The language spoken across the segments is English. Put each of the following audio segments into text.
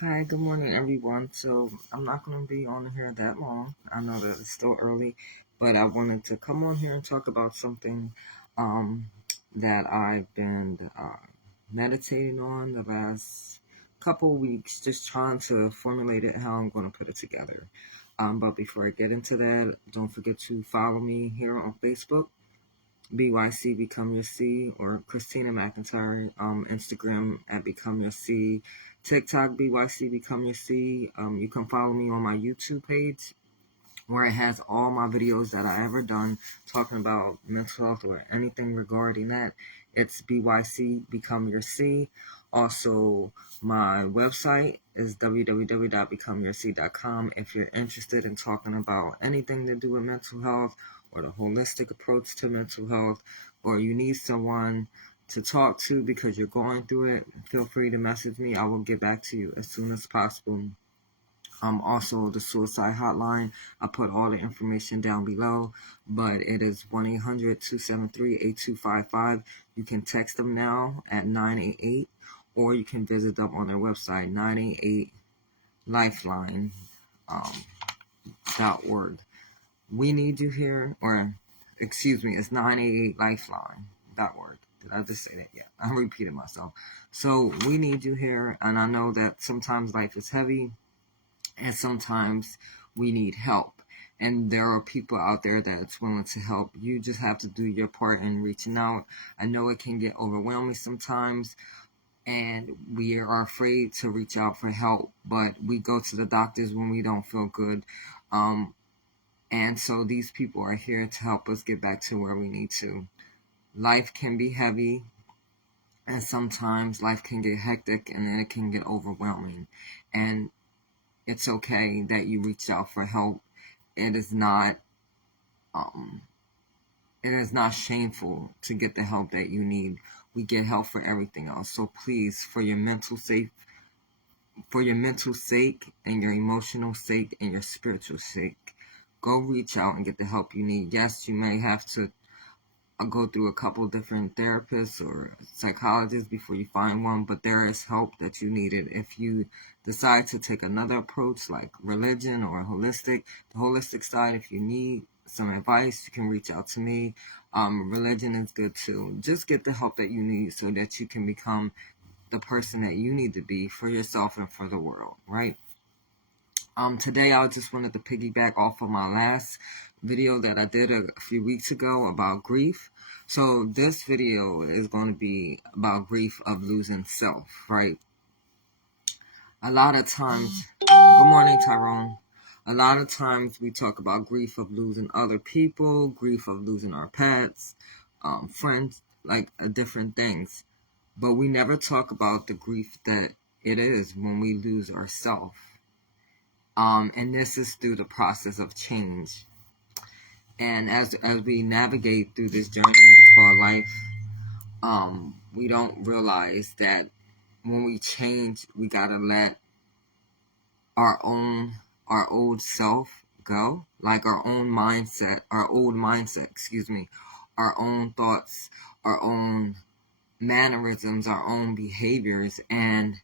Hi, good morning, everyone. So, I'm not going to be on here that long. I know that it's still early, but I wanted to come on here and talk about something um, that I've been meditating on the last couple weeks, just trying to formulate it how I'm going to put it together. But before I get into that, don't forget to follow me here on Facebook. BYC Become Your C, or Christina McIntyre, Instagram at Become Your C, TikTok BYC Become Your C. You can follow me on my YouTube page where it has all my videos that I ever done talking about mental health or anything regarding that. It's BYC Become Your C. Also, my website is www.becomeyourc.com if you're interested in talking about anything to do with mental health or the holistic approach to mental health, or you need someone to talk to because you're going through it. Feel free to message me. I will get back to you as soon as possible. Also, the suicide hotline, I put all the information down below, but it is 1-800-273-8255. You can text them now at 988, or you can visit them on their website, 988lifeline.org. We need you here, or excuse me, it's 988lifeline.org. Did I just say that? Yeah, I repeated myself. So we need you here, and I know that sometimes life is heavy, and sometimes we need help. And there are people out there that's willing to help. You just have to do your part in reaching out. I know it can get overwhelming sometimes, and we are afraid to reach out for help, but we go to the doctors when we don't feel good. And so these people are here to help us get back to where we need to. Life can be heavy, and sometimes life can get hectic, and then it can get overwhelming. And it's okay that you reach out for help. It is not shameful to get the help that you need. We get help for everything else. So please, for your mental sake and your emotional sake and your spiritual sake, go reach out and get the help you need. Yes, you may have to go through a couple different therapists or psychologists before you find one, but there is help that you needed. If you decide to take another approach like religion or the holistic side, if you need some advice, you can reach out to me. Religion is good too. Just get the help that you need so that you can become the person that you need to be for yourself and for the world, right? Today I just wanted to piggyback off of my last video that I did a few weeks ago about grief. So this video is going to be about grief of losing self, right? A lot of times, good morning, Tyrone. A lot of times we talk about grief of losing other people, grief of losing our pets, friends, like different things. But we never talk about the grief that it is when we lose ourselves. And this is through the process of change. And as we navigate through this journey called life, we don't realize that when we change, we gotta let our old self go, like our old mindset, our own thoughts, our own mannerisms, our own behaviors, and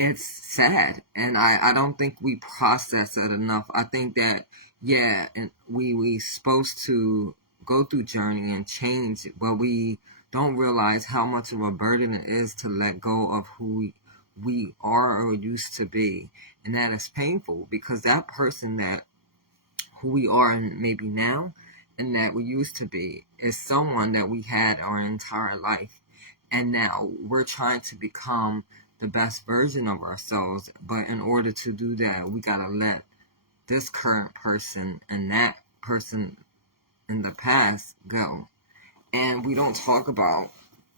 it's sad, and I don't think we process it enough. I think that, yeah, and we supposed to go through journey and change, but we don't realize how much of a burden it is to let go of who we are or used to be. And that is painful, because that person that who we are and maybe now and that we used to be is someone that we had our entire life, and now we're trying to become the best version of ourselves. But in order to do that, we gotta let this current person and that person in the past go. And we don't talk about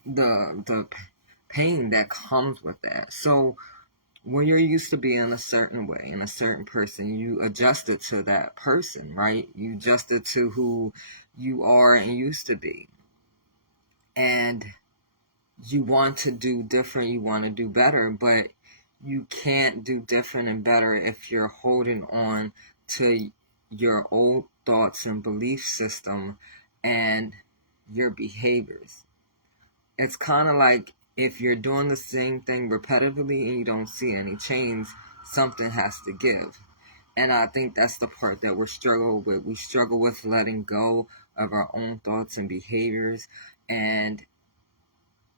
the pain that comes with that. So when you're used to being a certain way and a certain person, you adjust it to that person, right? You adjust it to who you are and used to be. And you want to do different, you want to do better, but you can't do different and better if you're holding on to your old thoughts and belief system and your behaviors. It's kind of like if you're doing the same thing repetitively and you don't see any change, something has to give. And I think that's the part that we're struggle with. We struggle with letting go of our own thoughts and behaviors, and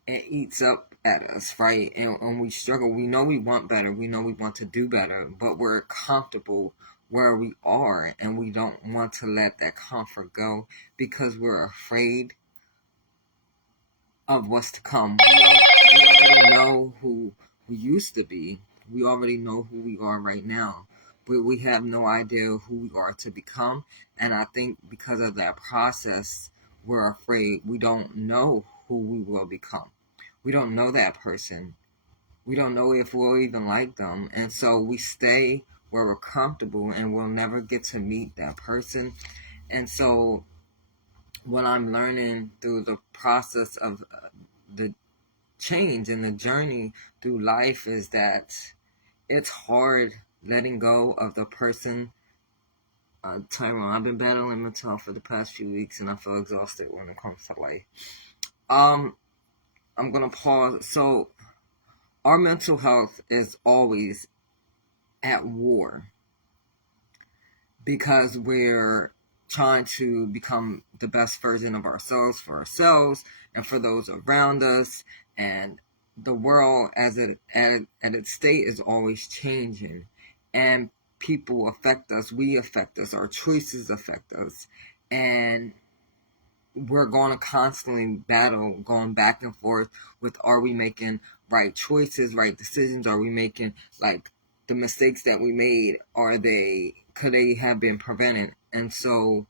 it eats up at us, right? And we struggle. We know we want better. We know we want to do better, but we're comfortable where we are, and we don't want to let that comfort go because we're afraid of what's to come. We already know who we used to be. We already know who we are right now, but we have no idea who we are to become. And I think because of that process, we're afraid. We don't know who we will become. We don't know that person. We don't know if we'll even like them. And so we stay where we're comfortable and we'll never get to meet that person. And so what I'm learning through the process of the change and the journey through life is that it's hard letting go of the person. Tyrone, I've been battling mental health for the past few weeks and I feel exhausted when it comes to life. I'm gonna pause. So our mental health is always at war because we're trying to become the best version of ourselves for ourselves and for those around us, and the world as it at its state is always changing, and people affect us, we affect us, our choices affect us, and we're going to constantly battle, going back and forth with, are we making right choices, right decisions? Are we making, like, the mistakes that we made, could they have been prevented? And so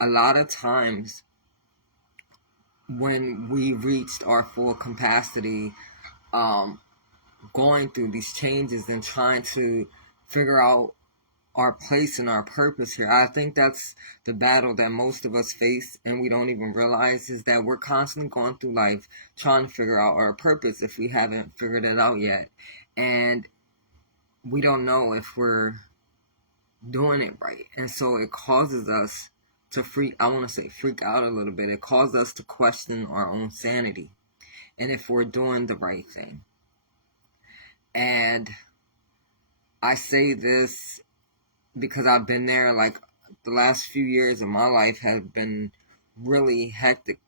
a lot of times when we reached our full capacity, going through these changes and trying to figure out our place and our purpose here, I think that's the battle that most of us face and we don't even realize, is that we're constantly going through life trying to figure out our purpose if we haven't figured it out yet. And we don't know if we're doing it right. And so it causes us to freak out a little bit. It causes us to question our own sanity and if we're doing the right thing. And I say this because I've been there. Like, the last few years of my life have been really hectic,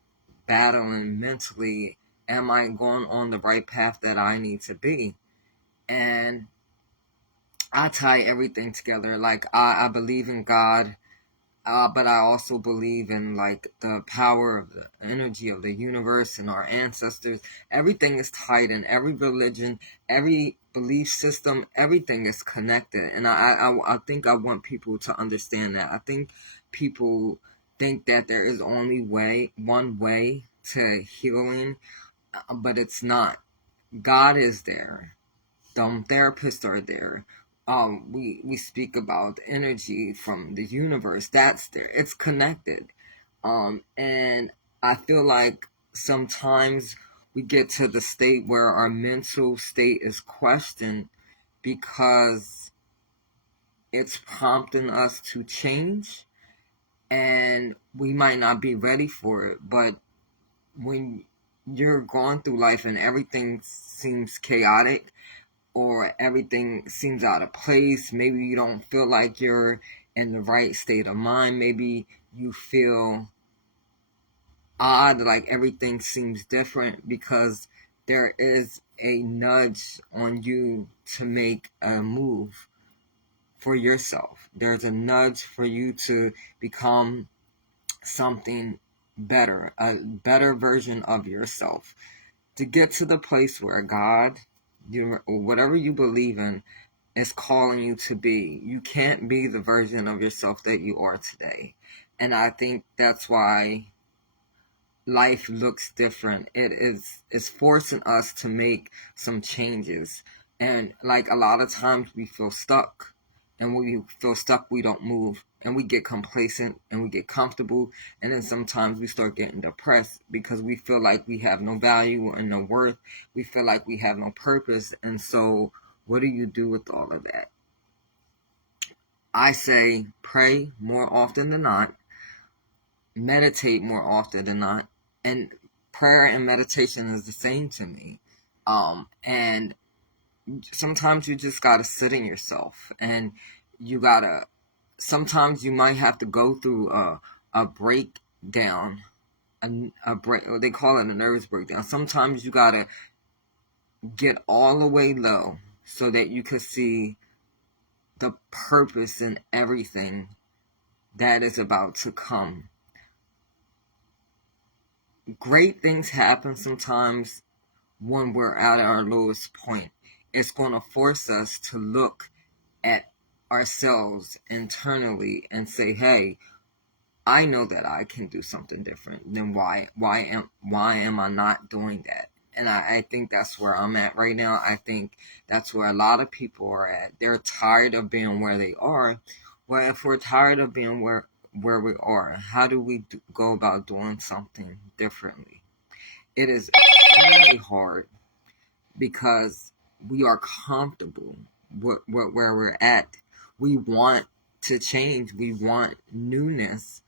battling mentally. Am I going on the right path that I need to be? And I tie everything together. Like, I believe in God, but I also believe in, like, the power of the energy of the universe and our ancestors. Everything is tied in. Every religion, every belief system, everything is connected. And I think I want people to understand that. I think people think that there is only one way to healing, but it's not. God is there. Therapists are there. We speak about energy from the universe. That's there. It's connected. And I feel like sometimes we get to the state where our mental state is questioned because it's prompting us to change, and we might not be ready for it. But when you're going through life and everything seems chaotic, or everything seems out of place, maybe you don't feel like you're in the right state of mind, maybe you feel odd, like everything seems different, because there is a nudge on you to make a move for yourself. There's a nudge for you to become something better, a better version of yourself, to get to the place where God, whatever you believe in, is calling you to be. You can't be the version of yourself that you are today. And I think that's why life looks different. It's forcing us to make some changes. And, like, a lot of times we feel stuck. And when we feel stuck, we don't move. And we get complacent and we get comfortable. And then sometimes we start getting depressed because we feel like we have no value and no worth. We feel like we have no purpose. And so what do you do with all of that? I say pray more often than not. Meditate more often than not. And prayer and meditation is the same to me. And sometimes you just gotta sit in yourself, and you gotta, sometimes you might have to go through a breakdown, a break, they call it a nervous breakdown. Sometimes you gotta get all the way low so that you can see the purpose in everything that is about to come. Great things happen sometimes when we're at our lowest point. It's going to force us to look at ourselves internally and say, hey, I know that I can do something different. Then why am I not doing that? And I think that's where I'm at right now. I think that's where a lot of people are at. They're tired of being where they are. Well, if we're tired of being where we are, how do we go about doing something differently? It is extremely hard because we are comfortable where we're at. We want to change. We want newness,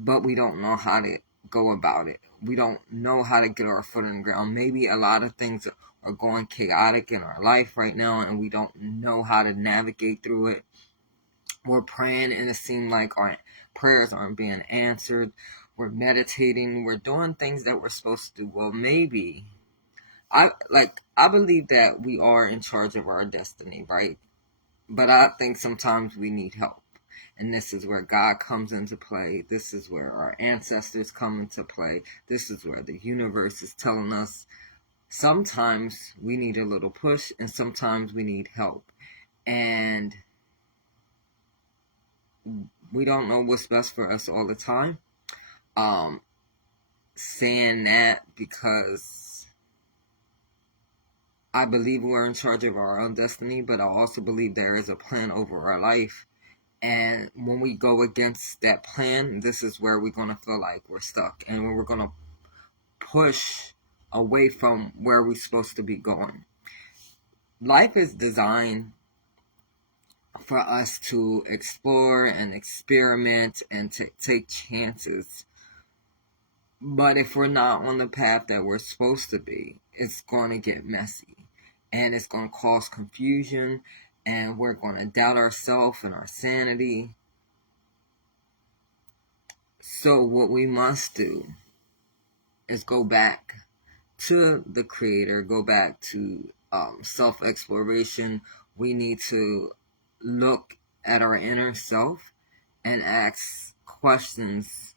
but we don't know how to go about it. We don't know how to get our foot in the ground. Maybe a lot of things are going chaotic in our life right now, and we don't know how to navigate through it. We're praying, and it seems like our prayers aren't being answered. We're meditating. We're doing things that we're supposed to do. Well, maybe I believe that we are in charge of our destiny, right? But I think sometimes we need help. And this is where God comes into play. This is where our ancestors come into play. This is where the universe is telling us sometimes we need a little push and sometimes we need help. And we don't know what's best for us all the time. Saying that because I believe we're in charge of our own destiny, but I also believe there is a plan over our life. And when we go against that plan, this is where we're going to feel like we're stuck. And when we're going to push away from where we're supposed to be going. Life is designed for us to explore and experiment and to take chances. But if we're not on the path that we're supposed to be, it's going to get messy. And it's going to cause confusion. And we're going to doubt ourselves and our sanity. So what we must do is go back to the Creator, go back to self-exploration. We need to look at our inner self and ask questions.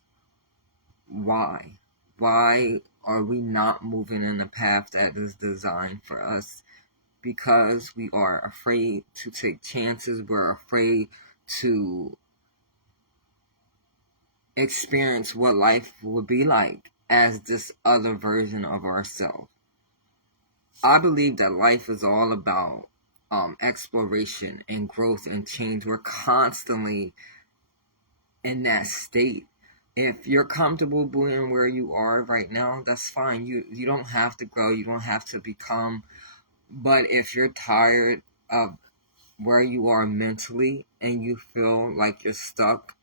Why? Why are we not moving in the path that is designed for us? Because we are afraid to take chances. We're afraid to experience what life would be like as this other version of ourselves. I believe that life is all about exploration and growth and change. We're constantly in that state. If you're comfortable being where you are right now, that's fine. You don't have to grow. You don't have to become. But if you're tired of where you are mentally and you feel like you're stuck,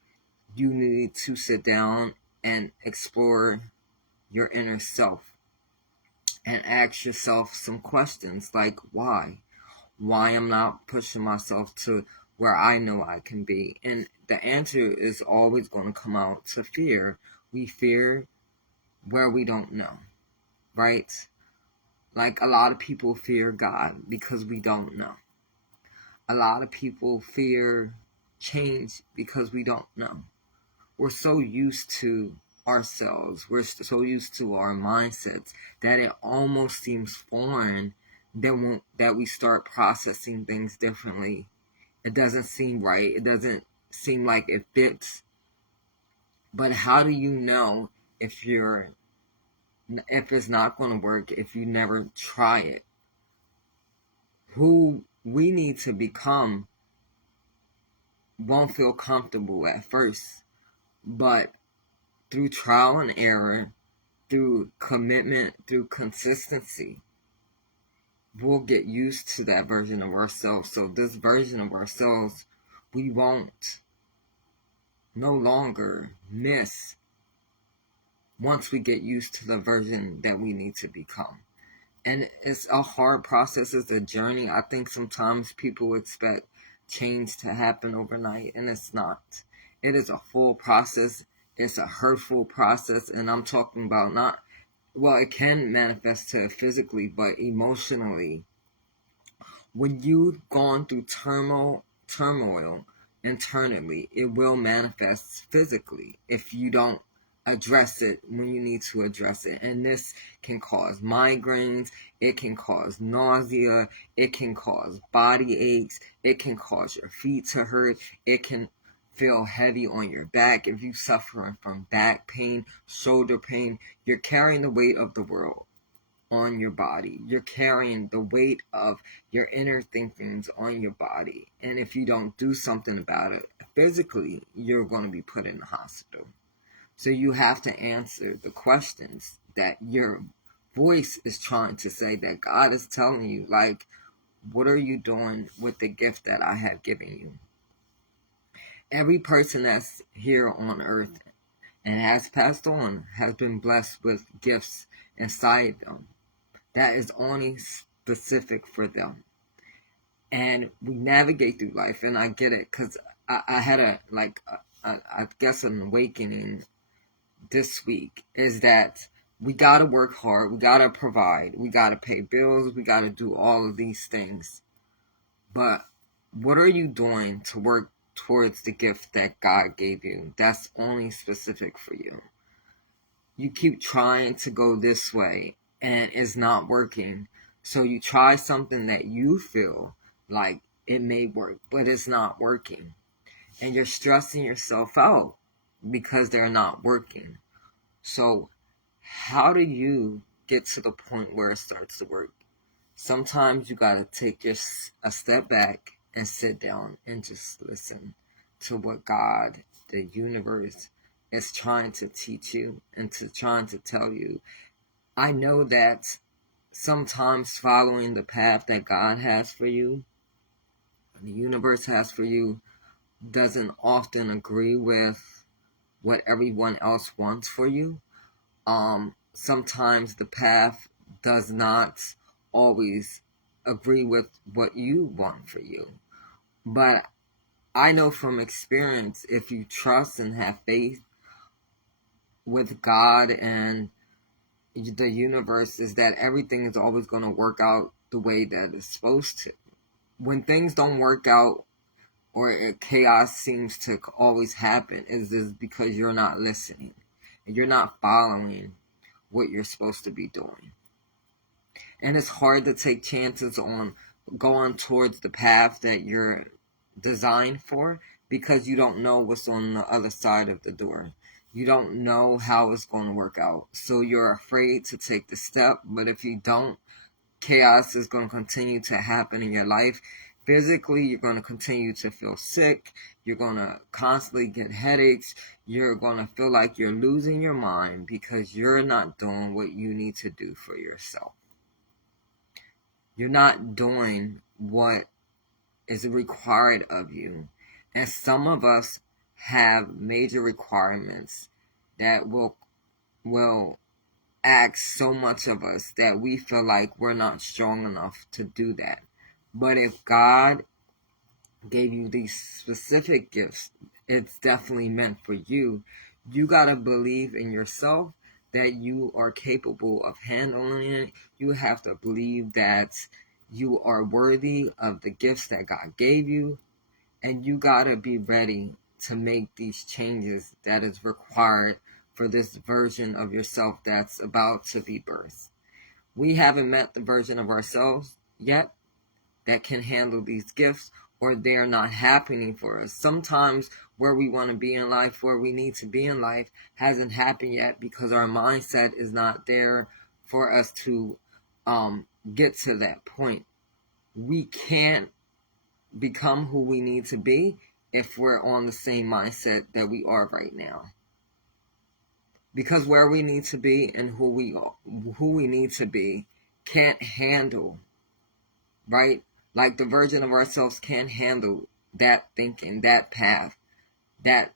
you need to sit down and explore your inner self and ask yourself some questions like why? Why I'm not pushing myself to where I know I can be? And the answer is always going to come out to fear. We fear where we don't know, right? Like a lot of people fear God because we don't know. A lot of people fear change because we don't know. We're so used to ourselves, we're so used to our mindsets that it almost seems foreign that we start processing things differently. It doesn't seem right. It doesn't seem like it fits. But how do you know if it's not going to work if you never try it? Who we need to become won't feel comfortable at first, but through trial and error, through commitment, through consistency, we'll get used to that version of ourselves. So this version of ourselves, we won't no longer miss once we get used to the version that we need to become. And it's a hard process, it's a journey. I think sometimes people expect change to happen overnight, and it's not. It is a full process. It's a hurtful process, and I'm talking about not, well, it can manifest to physically, but emotionally. When you've gone through turmoil internally, it will manifest physically if you don't address it when you need to address it. And this can cause migraines, it can cause nausea, it can cause body aches, it can cause your feet to hurt, it can feel heavy on your back. If you're suffering from back pain, shoulder pain, you're carrying the weight of the world on your body. You're carrying the weight of your inner thinkings on your body. And if you don't do something about it physically, you're going to be put in the hospital. So you have to answer the questions that your voice is trying to say, that God is telling you, like, what are you doing with the gift that I have given you? Every person that's here on earth and has passed on has been blessed with gifts inside them that is only specific for them. And we navigate through life, and I get it, because I had I guess an awakening this week, is that we got to work hard, we got to provide, we got to pay bills, we got to do all of these things. But what are you doing to work towards the gift that God gave you that's only specific for you? You keep trying to go this way, and it's not working. So you try something that you feel like it may work, but it's not working. And you're stressing yourself out because they're not working. So how do you get to the point where it starts to work? Sometimes you got to take just a step back and sit down and just listen to what God, the universe, is trying to teach you and trying to tell you. I know that sometimes following the path that God has for you, the universe has for you, doesn't often agree with what everyone else wants for you. Sometimes the path does not always agree with what you want for you. But I know from experience, if you trust and have faith with God and the universe, is that everything is always going to work out the way that it's supposed to. When things don't work out, or chaos seems to always happen, is because you're not listening and you're not following what you're supposed to be doing. And it's hard to take chances on going towards the path that you're designed for, because you don't know what's on the other side of the door. You don't know how it's going to work out. So you're afraid to take the step. But if you don't, chaos is going to continue to happen in your life. Physically, you're going to continue to feel sick. You're going to constantly get headaches. You're going to feel like you're losing your mind because you're not doing what you need to do for yourself. You're not doing what is required of you. And some of us have major requirements that will ask so much of us that we feel like we're not strong enough to do that. But if God gave you these specific gifts, it's definitely meant for you. You got to believe in yourself that you are capable of handling it. You have to believe that you are worthy of the gifts that God gave you. And you got to be ready to make these changes that is required for this version of yourself that's about to be birthed. We haven't met the version of ourselves yet that can handle these gifts, or they're not happening for us. Sometimes where we want to be in life, where we need to be in life, hasn't happened yet because our mindset is not there for us to get to that point. We can't become who we need to be if we're on the same mindset that we are right now. Because where we need to be and who we need to be can't handle, right? Like the version of ourselves can't handle that thinking, that path, that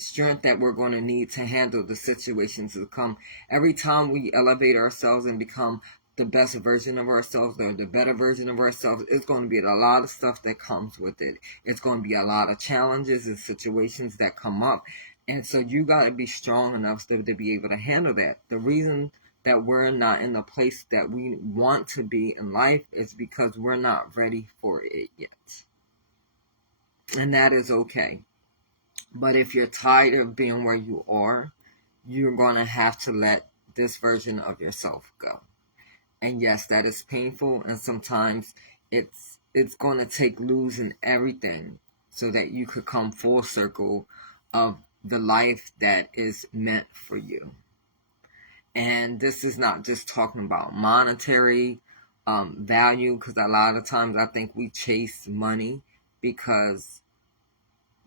strength that we're going to need to handle the situations that come. Every time we elevate ourselves and become the best version of ourselves or the better version of ourselves, it's going to be a lot of stuff that comes with it. It's going to be a lot of challenges and situations that come up. And so you got to be strong enough to be able to handle that. The reason that we're not in the place that we want to be in life is because we're not ready for it yet. And that is okay. But if you're tired of being where you are, you're going to have to let this version of yourself go. And yes, that is painful, and sometimes it's going to take losing everything so that you could come full circle of the life that is meant for you. And this is not just talking about monetary value, because a lot of times I think we chase money because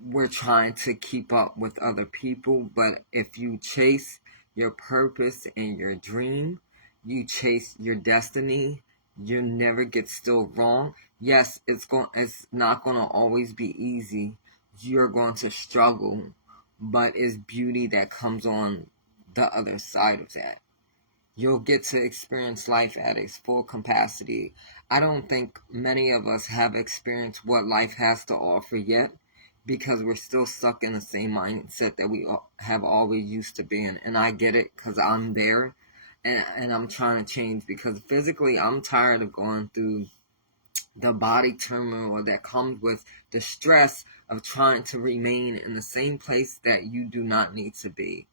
we're trying to keep up with other people. But if you chase your purpose and your dream, you chase your destiny, you never get still wrong. Yes, it's not going to always be easy. You're going to struggle, but it's beauty that comes on the other side of that. You'll get to experience life at its full capacity. I don't think many of us have experienced what life has to offer yet, because we're still stuck in the same mindset that we have always used to be in. And I get it, because I'm there, and I'm trying to change, because physically I'm tired of going through the body turmoil that comes with the stress of trying to remain in the same place that you do not need to be.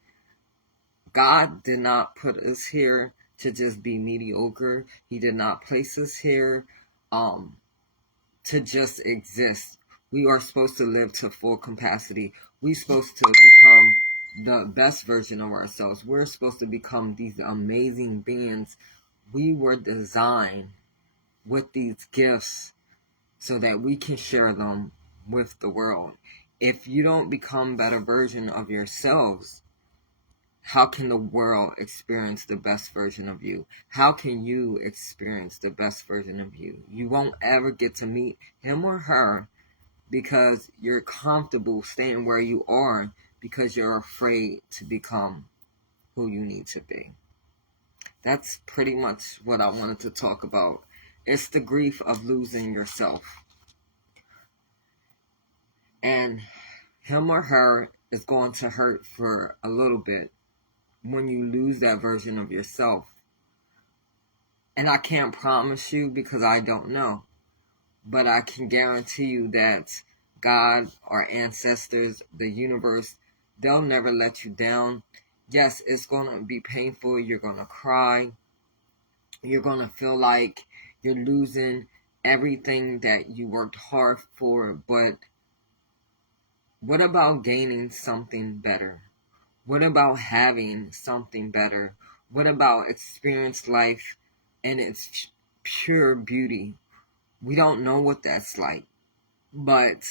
God did not put us here to just be mediocre. He did not place us here to just exist. We are supposed to live to full capacity. We're supposed to become the best version of ourselves. We're supposed to become these amazing beings. We were designed with these gifts so that we can share them with the world. If you don't become a better version of yourselves, how can the world experience the best version of you? How can you experience the best version of you? You won't ever get to meet him or her because you're comfortable staying where you are, because you're afraid to become who you need to be. That's pretty much what I wanted to talk about. It's the grief of losing yourself. And him or her is going to hurt for a little bit when you lose that version of yourself. And I can't promise you because I don't know. But I can guarantee you that God, our ancestors, the universe, they'll never let you down. Yes, it's going to be painful. You're going to cry. You're going to feel like you're losing everything that you worked hard for. But what about gaining something better? What about having something better? What about experience life in its pure beauty? We don't know what that's like. But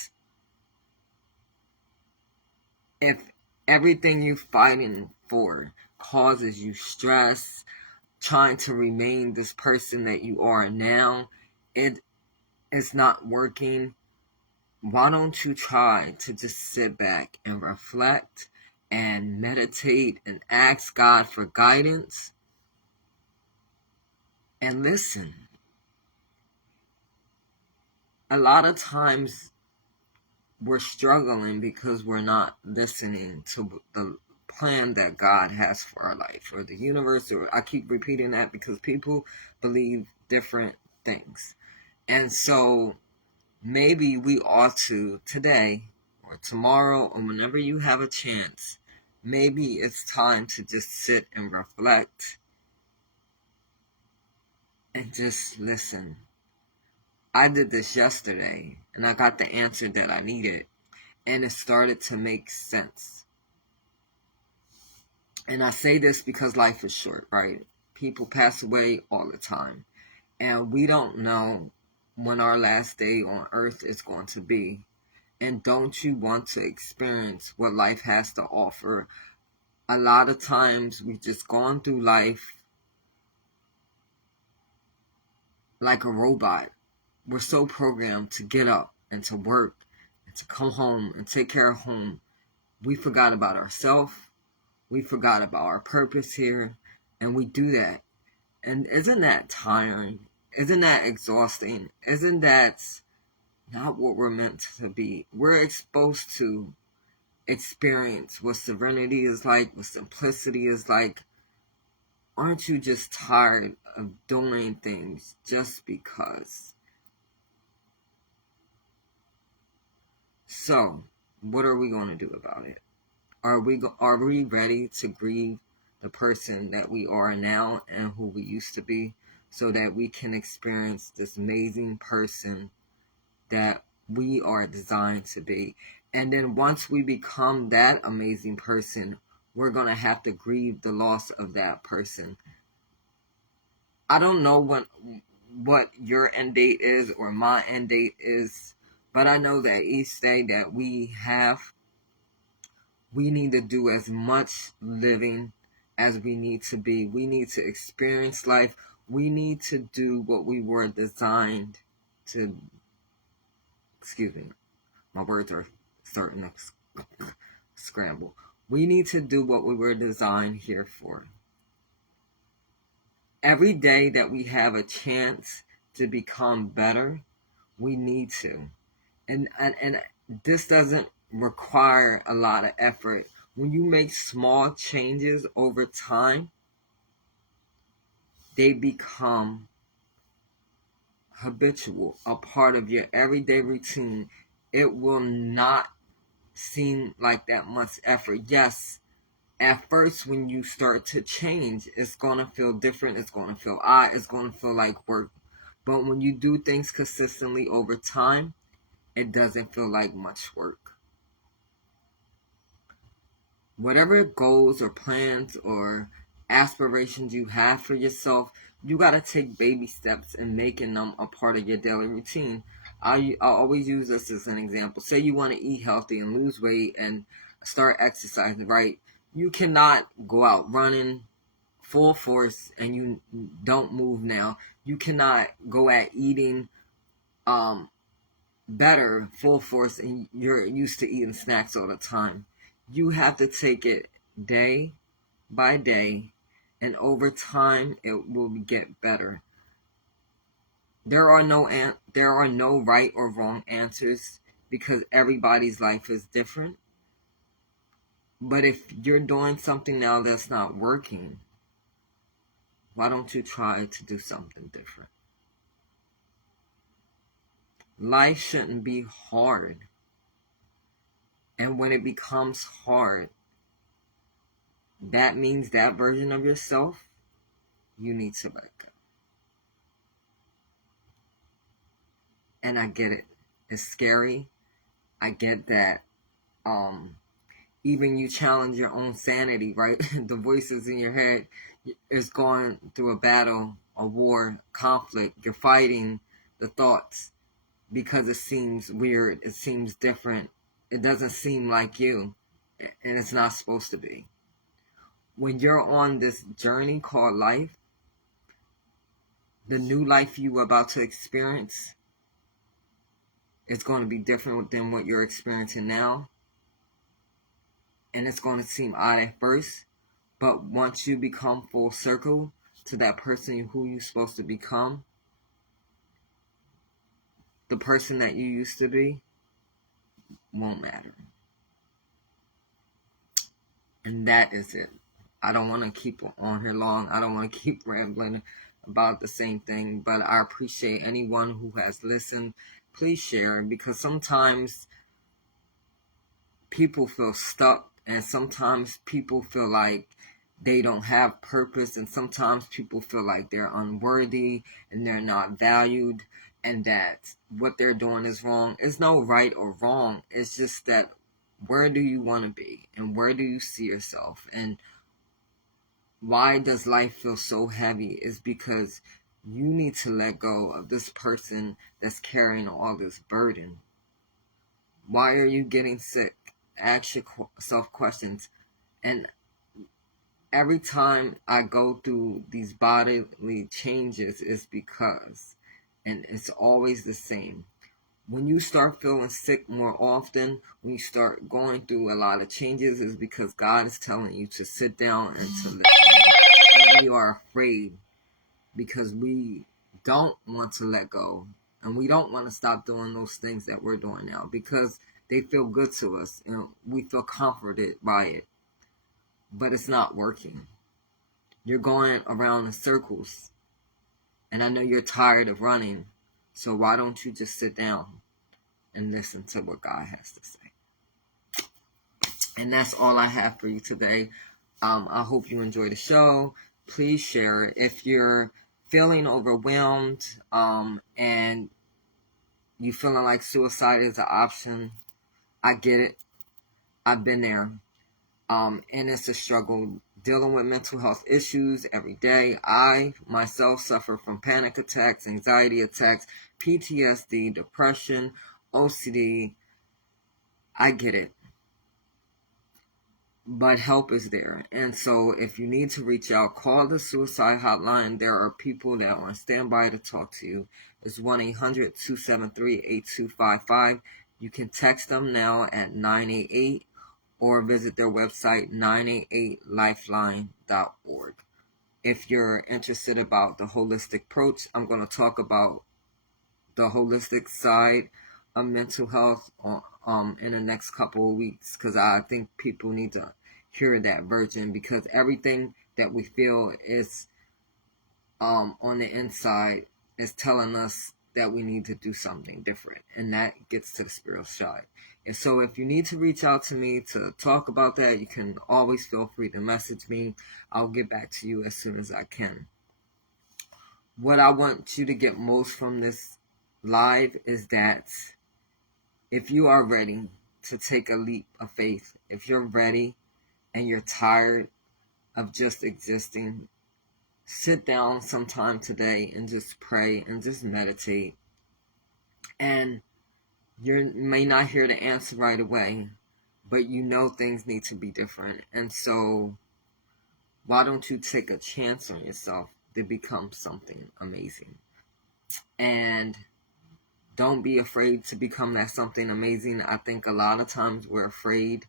if everything you're fighting for causes you stress, trying to remain this person that you are now, it is not working, why don't you try to just sit back and reflect and meditate and ask God for guidance and listen. A lot of times we're struggling because we're not listening to the plan that God has for our life, or the universe, or I keep repeating that because people believe different things. And so maybe we ought to today or tomorrow or whenever you have a chance, maybe it's time to just sit and reflect and just listen. I did this yesterday and I got the answer that I needed, and it started to make sense. And I say this because life is short, right? People pass away all the time, and we don't know when our last day on earth is going to be. And don't you want to experience what life has to offer? A lot of times we've just gone through life like a robot. We're so programmed to get up and to work and to come home and take care of home. we forgot about ourselves. We forgot about our purpose here. And we do that. And isn't that tiring? Isn't that exhausting? Isn't that not what we're meant to be? We're exposed to experience what serenity is like, what simplicity is like. Aren't you just tired of doing things just because? So, what are we going to do about it? Are we ready to grieve the person that we are now and who we used to be, so that we can experience this amazing person that we are designed to be? And then once we become that amazing person, we're going to have to grieve the loss of that person. I don't know what your end date is or my end date is, but I know that each day that we have, we need to do as much living as we need to be. We need to experience life. We need to do what we were designed to. Excuse me, my words are starting to scramble. We need to do what we were designed here for. Every day that we have a chance to become better, we need to. And this doesn't require a lot of effort. When you make small changes over time, they become habitual, a part of your everyday routine. It will not seem like that much effort. Yes, at first when you start to change, it's going to feel different. It's going to feel odd. It's going to feel like work. But when you do things consistently over time, it doesn't feel like much work. Whatever goals or plans or aspirations you have for yourself, you got to take baby steps in making them a part of your daily routine. I always use this as an example. Say you want to eat healthy and lose weight and start exercising, right? You cannot go out running full force and you don't move now. You cannot go at eating better full force and you're used to eating snacks all the time. You have to take it day by day, and over time it will get better. There are no right or wrong answers, because everybody's life is different. But if you're doing something now that's not working, why don't you try to do something different? Life shouldn't be hard. And when it becomes hard, that means that version of yourself, you need to let go. And I get it. It's scary. I get that. Even you challenge your own sanity, right? The voices in your head is going through a battle, a war, conflict. You're fighting the thoughts because it seems weird. It seems different. It doesn't seem like you. And it's not supposed to be. When you're on this journey called life, the new life you're about to experience is going to be different than what you're experiencing now. And it's going to seem odd at first, but once you become full circle to that person who you're supposed to become, the person that you used to be won't matter. And that is it. I don't want to keep on here long. I don't want to keep rambling about the same thing, but I appreciate anyone who has listened. Please share, because sometimes people feel stuck, and sometimes people feel like they don't have purpose, and sometimes people feel like they're unworthy and they're not valued, and that what they're doing is wrong. It's no right or wrong. It's just that, where do you want to be, and where do you see yourself, and why does life feel so heavy? Is because you need to let go of this person that's carrying all this burden. Why are you getting sick? Ask yourself questions. And every time I go through these bodily changes, is because, and it's always the same. when you start feeling sick more often, when you start going through a lot of changes, is because God is telling you to sit down and to listen. And we are afraid because we don't want to let go, and we don't want to stop doing those things that we're doing now because they feel good to us and we feel comforted by it. But it's not working. You're going around in circles, and I know you're tired of running, so why don't you just sit down and listen to what God has to say? And that's all I have for you today. I hope you enjoy the show. Please share it. If you're feeling overwhelmed and you feeling like suicide is an option, I get it. I've been there. And it's a struggle dealing with mental health issues every day. I myself suffer from panic attacks, anxiety attacks, PTSD, depression, OCD. I get it. But help is there. And so if you need to reach out, call the suicide hotline. There are people that are on standby to talk to you. It's 1-800-273-8255. You can text them now at 988 or visit their website 988lifeline.org. If you're interested about the holistic approach, I'm going to talk about the holistic side of mental health in the next couple of weeks, because I think people need to hear that version, because everything that we feel is on the inside is telling us that we need to do something different, and that gets to the spiritual side. And so if you need to reach out to me to talk about that, you can always feel free to message me. I'll get back to you as soon as I can. What I want you to get most from this live is that if you are ready to take a leap of faith, if you're ready and you're tired of just existing, sit down sometime today and just pray and just meditate. And you may not hear the answer right away, but you know things need to be different. And so why don't you take a chance on yourself to become something amazing? And don't be afraid to become that something amazing. I think a lot of times we're afraid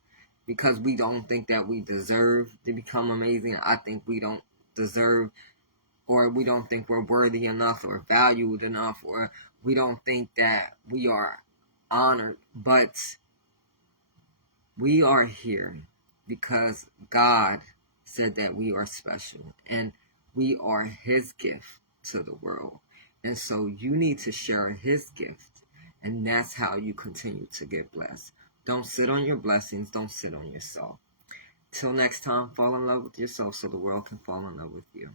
because we don't think that we deserve to become amazing. I think we don't deserve, or we don't think we're worthy enough or valued enough, or we don't think that we are honored. But we are here because God said that we are special and we are His gift to the world. And so you need to share His gift, and that's how you continue to get blessed. Don't sit on your blessings. Don't sit on yourself. Till next time, fall in love with yourself so the world can fall in love with you.